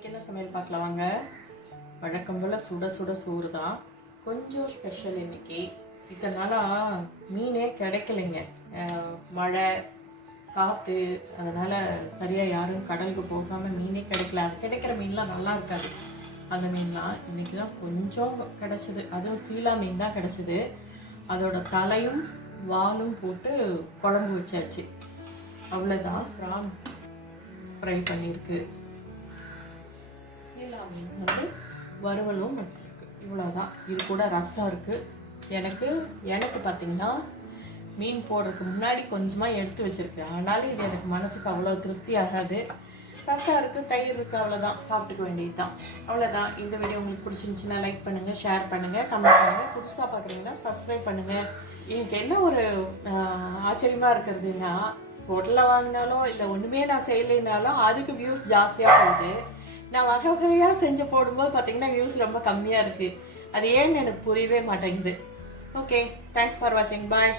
இன்றைக்கி என்ன சமையல் பார்க்கலாம் வாங்க. வழக்கம் போல் சுட சுட சோறு தான். கொஞ்சம் ஸ்பெஷல் இன்றைக்கி. இதனால் மீனே கிடைக்கலைங்க. மழை காற்று, அதனால் சரியாக யாரும் கடலுக்கு போகாமல் மீனே கிடைக்கல. அது கிடைக்கிற மீன்லாம் நல்லா இருக்காது. அந்த மீன்லாம் இன்றைக்கி தான் கொஞ்சம் கிடச்சிது. அதுவும் சீலா மீன் தான் கிடச்சிது. அதோட தலையும் வாலும் போட்டு குழம்பு வச்சாச்சு. அவ்வளோதான். ப்ரான் ஃப்ரை பண்ணியிருக்கு. சீலா மீன் வந்து வறுவலும் வச்சுருக்கு. இவ்வளோதான். இது கூட ரசம் இருக்குது. எனக்கு பார்த்திங்கன்னா மீன் போடுறதுக்கு முன்னாடி கொஞ்சமாக எடுத்து வச்சுருக்கு. ஆனாலும் இது எனக்கு மனசுக்கு அவ்வளோ திருப்தி ஆகாது. ரசம் இருக்குது, தயிர் இருக்குது, அவ்வளோதான். சாப்பிட்டுக்க வேண்டியது தான். அவ்வளோதான். இந்த வீடியோ உங்களுக்கு பிடிச்சிருந்துச்சின்னா லைக் பண்ணுங்கள், ஷேர் பண்ணுங்கள், கமெண்ட் பண்ணுங்கள். புதுசாக பார்க்குறீங்கன்னா சப்ஸ்கிரைப் பண்ணுங்கள். எனக்கு என்ன ஒரு ஆச்சரியமாக இருக்கிறதுன்னா, பொருளை வாங்கினாலும் இல்லை ஒன்றுமே நான் செய்யலைனாலும் அதுக்கு வியூஸ் ஜாஸ்தியாக போகுது. நான் வகை வகையாக செஞ்சு போடும்போது பார்த்திங்கன்னா வியூஸ் ரொம்ப கம்மியாக இருக்குது. அது ஏன்னு எனக்கு புரியவே மாட்டேங்குது. ஓகே, தேங்க்ஸ் ஃபார் வாட்சிங். பாய்.